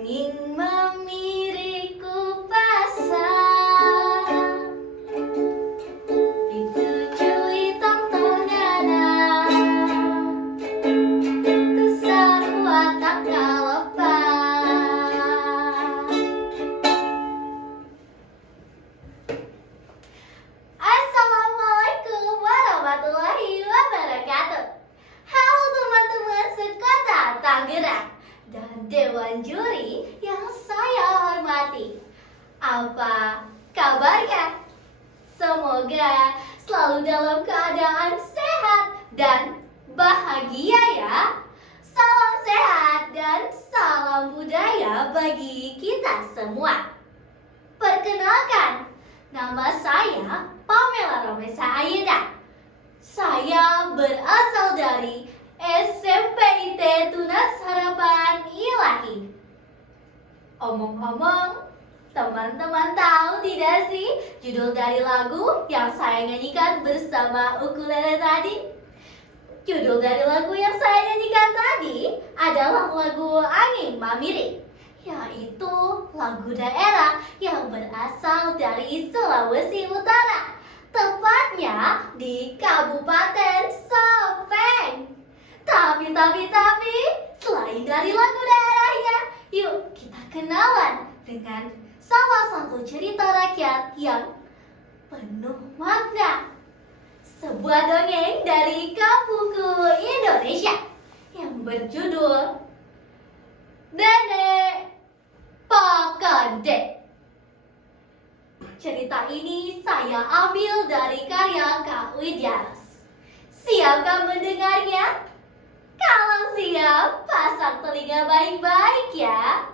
Angin memiriku pasang, ditujui tontonana, tersahuat akal lepas. Assalamualaikum warahmatullahi wabarakatuh. Halo teman-teman sekota Tangerang dan Dewan Juri yang saya hormati. Apa kabarnya? Semoga selalu dalam keadaan sehat dan bahagia ya. Salam sehat dan salam budaya bagi kita semua. Perkenalkan, nama saya Pamela Romesa Ayeda. Saya berasal dari SMP IT Tunas Harapan Ilahi. Omong-omong, teman-teman tahu tidak sih judul dari lagu yang saya nyanyikan bersama ukulele tadi? Judul dari lagu yang saya nyanyikan tadi adalah lagu Angin Mamiri, yaitu lagu daerah yang berasal dari Sulawesi Utara, tepatnya di Kabupaten Sopeng. Tapi, selain dari lagu daerahnya, yuk kita kenalan dengan salah satu cerita rakyat yang penuh makna. Sebuah dongeng dari Kapuku Indonesia yang berjudul Nenek Pakande. Cerita ini saya ambil dari karya Kak Widyaros. Siapkah mendengarnya? Kalau siap, pasang telinga baik-baik ya.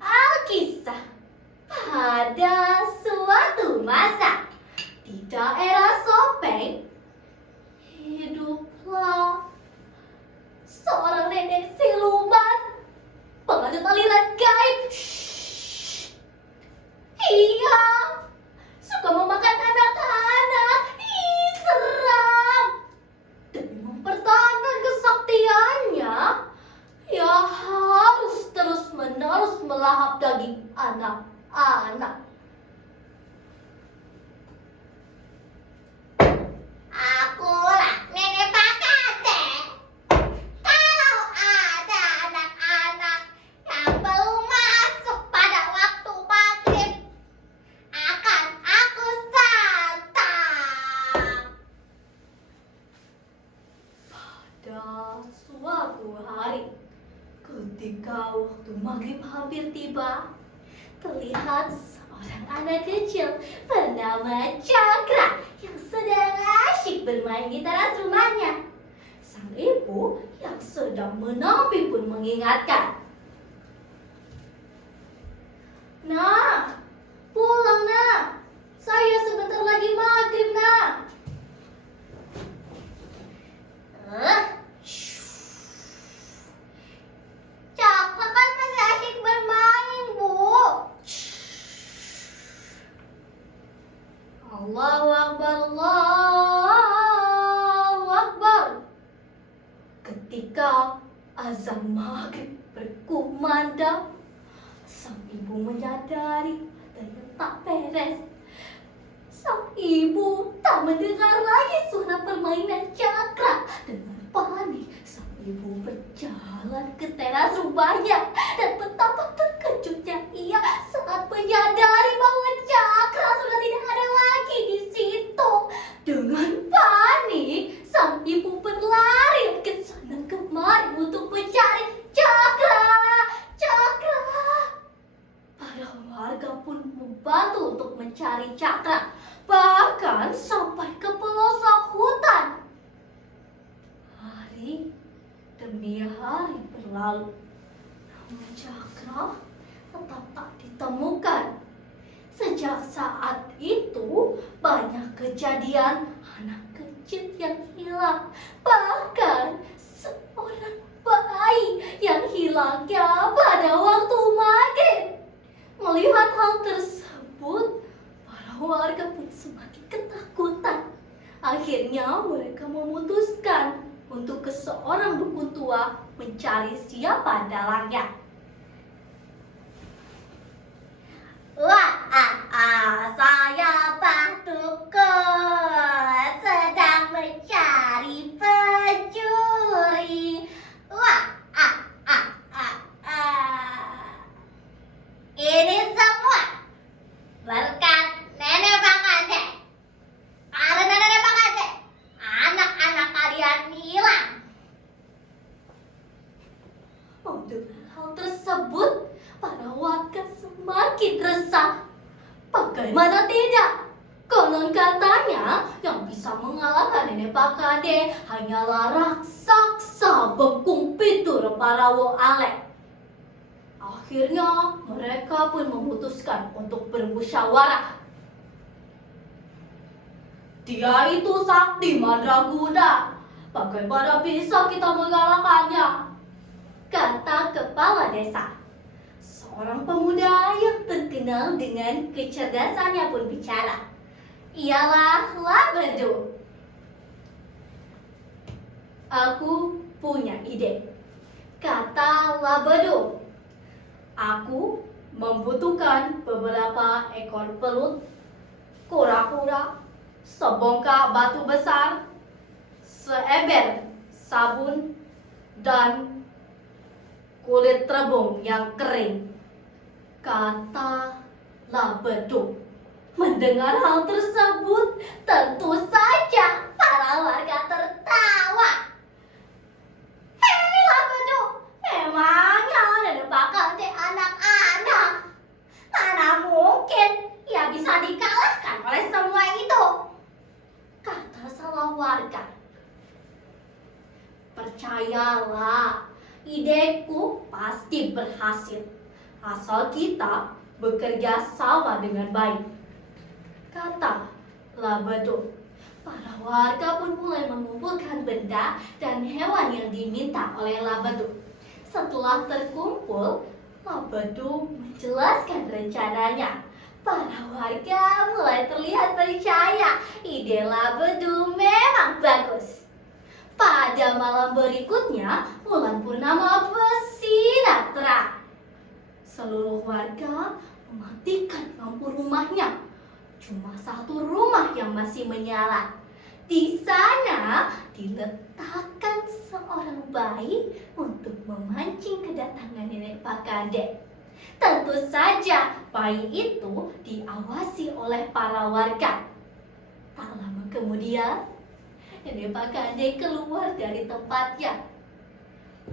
Alkisah. Pada suatu masa di daerah Sopeng, hiduplah seorang nenek siluman pengadut aliran gaib. Iya, suka memakan anak-anak. Ih, seram. Demi mempertahankan kesaktiannya, ia harus terus-menerus melahap daging anak-anak. Akulah Nenek Pakande. Kalau ada anak-anak yang belum masuk pada waktu maghrib, akan aku santap. Pada suatu hari, ketika waktu maghrib hampir tiba, terlihat seorang anak kecil bernama Cakra yang sedang asyik bermain di teras rumahnya. Sang ibu yang sedang menepi pun mengingatkan, "Nah, pulang nak. Saya sebentar lagi maghrib nak." Cakra kan masih asyik bermain, Bu. Allahu Akbar, Allahu Akbar. Ketika azan maghrib berkumandang, sang ibu menyadari ada yang tak beres. Sang ibu tak mendengar lagi suara permainan Cakra. Dengan panik, sang ibu berjalan ke teras rumahnya, dan betapa terkejutnya ia saat menyadari bahwa Cakra sudah tidak ada lagi di situ. Dengan panik, sang ibu berlari ke sana kemari untuk mencari Cakra. Para warga pun membantu untuk mencari Cakra, bahkan sampai ke pelosok hutan. Hari demi hari berlalu, namun Cakra tetap tak ditemukan. Sejak saat itu, banyak kejadian anak kecil yang hilang, bahkan seorang bayi yang hilangnya pada waktu maghrib. Melihat hal tersebut, para warga pun semakin ketakutan. Akhirnya mereka memutuskan untuk ke seorang dukun tua mencari siapa dalangnya. Wah, saya Pak Tukul sedang mencari pencuri. Wah, ini semua berkat nenek Pak Kade. Karena nenek Pak Kade, anak-anak kalian hilang. Mendengar hal tersebut, para warga semakin resah. Bagaimana tidak? Konon katanya yang bisa mengalahkan nenek Pak Kade hanyalah raksasa Bengkung Pitur Parawo Ale. Akhirnya mereka pun memutuskan untuk bermusyawarah. Dia itu sakti mandraguna. Bagaimana bisa kita mengalahkannya? Kata kepala desa. Seorang pemuda yang terkenal dengan kecerdasannya pun bicara. Ialah Labedo. Aku punya ide, kata Labedo. Aku membutuhkan beberapa ekor pelut, kura-kura, sebongkah batu besar, seember sabun, dan kulit terbung yang kering, kata Labedo. Mendengar hal tersebut, tentu saja para warga tertawa. Hei Labedo, emangnya nenek Pak Kade anak-anak? Mana mungkin ia bisa dikalahkan oleh semua itu? Kata salah warga. Percayalah, ideku pasti berhasil, asal kita bekerja sama dengan baik, kata Labedo. Para warga pun mulai mengumpulkan benda dan hewan yang diminta oleh Labedo. Setelah terkumpul, Labedo menjelaskan rencananya. Para warga mulai terlihat percaya ide Labedo memang bagus. Pada malam berikutnya, bulan purnama bersinar terang. Seluruh warga mematikan lampu rumahnya. Cuma satu rumah yang masih menyala. Di sana diletakkan seorang bayi untuk memancing kedatangan nenek Pak Kade. Tentu saja bayi itu diawasi oleh para warga. Tak lama kemudian, nenek Pak Kade keluar dari tempatnya.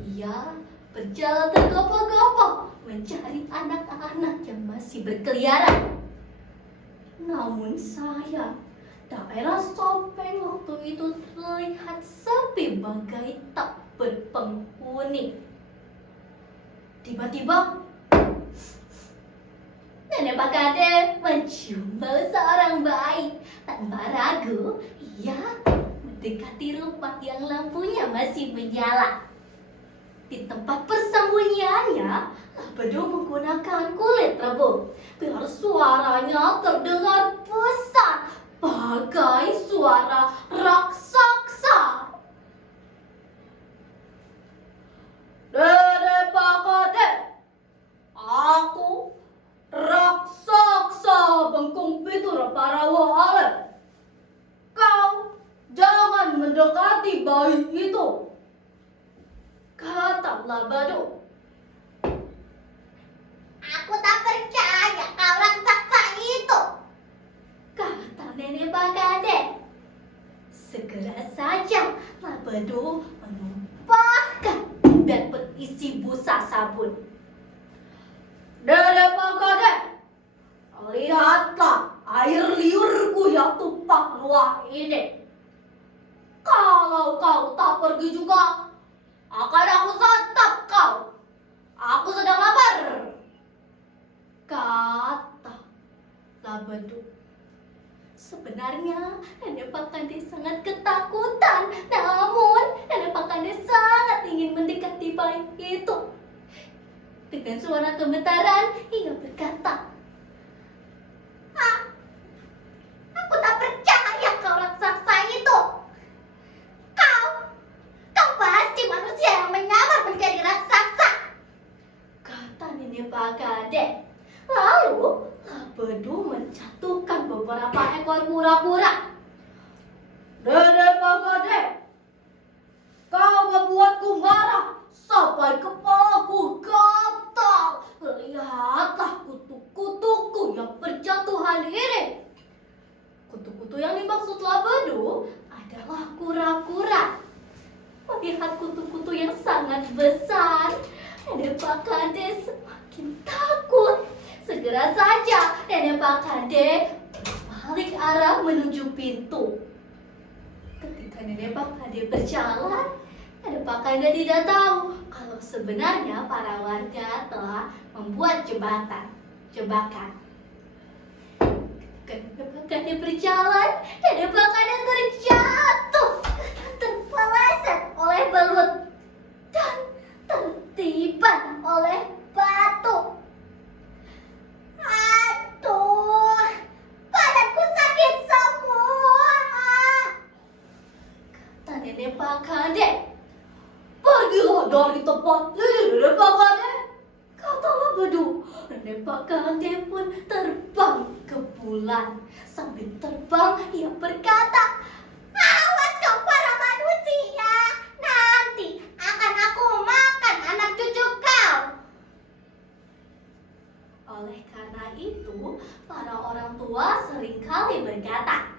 Ia berjalan tergopoh-gopoh mencari anak-anak yang masih berkeliaran. Namun sayang, daerah Sopeng waktu itu terlihat sepi bagai tak berpenghuni. Tiba-tiba, nenek Pak Kade mencium bau seorang bayi. Tanpa ragu, ia mendekati rumah yang lampunya masih menyala. Di tempat persembunyiannya, Labedo menggunakan kulit rebung biar suaranya terdengar besar bagai suara raksasa. Nenek Pak Kade, aku raksasa Bengkung Pitur Parawo Ale. Kau jangan mendekati bayi itu, kata Labedo. Aku tak percaya kau raksasa itu, kata nenek Pak Kade. Segera saja Labedo menumpahkan ember berisi busa sabun. Nenek Pak Kade, lihatlah air liurku yang tumpah ruah ini. Kalau kau tak pergi juga, akan aku santap kau. Aku sedang lapar, kata Labedo. Sebenarnya nenek Pak Kade sangat ketakutan, namun nenek Pak Kade sangat ingin mendekati bayi itu. Dengan suara gemetaran, ia berkata, aku tak percaya kau raksasa itu. Kau pasti manusia yang menyamar menjadi raksasa, kata nenek Pak Kade. Lalu Bedu menjatuhkan beberapa ekor kura-kura. Nenek Pak Kade, kau membuatku marah sampai kepalaku gatal. Lihatlah kutu-kutuku yang berjatuhan ini. Kutu-kutu yang dimaksudlah Bedu adalah kura-kura. Melihat kutu-kutu yang sangat besar, Nenek Pak Kade semakin takut. Segera saja Nenek Pak Kade berbalik arah menuju pintu. Ketika Nenek Pak Kade berjalan, Nenek Pak Kade tidak tahu kalau sebenarnya para warga telah membuat jebakan. Ketika Nenek Pak Kade berjalan, Nenek Pak Kade terjatuh, terpeleset oleh belut dan tertiban oleh batu. Aduh, badanku sakit semua. Kata Nenek Pak Kade. Pergilah dari tempat ini, Nenek Pak Kade. Katalah Bedu. Nenek Pak Kade pun terbang ke bulan. Sambil terbang, ia berkata, "Awas kau para manusia, nanti akan aku makan anak cucu kau." Oleh karena itu, para orang tua seringkali berkata,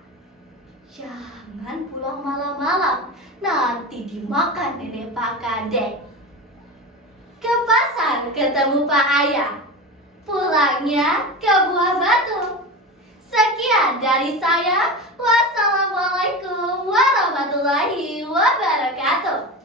"Jangan pulang malam-malam, nanti dimakan Nenek Pak Kade." Ke pasar ketemu Pak Ayah, pulangnya ke Buah Batu. Sekian dari saya. Wassalamualaikum warahmatullahi wabarakatuh.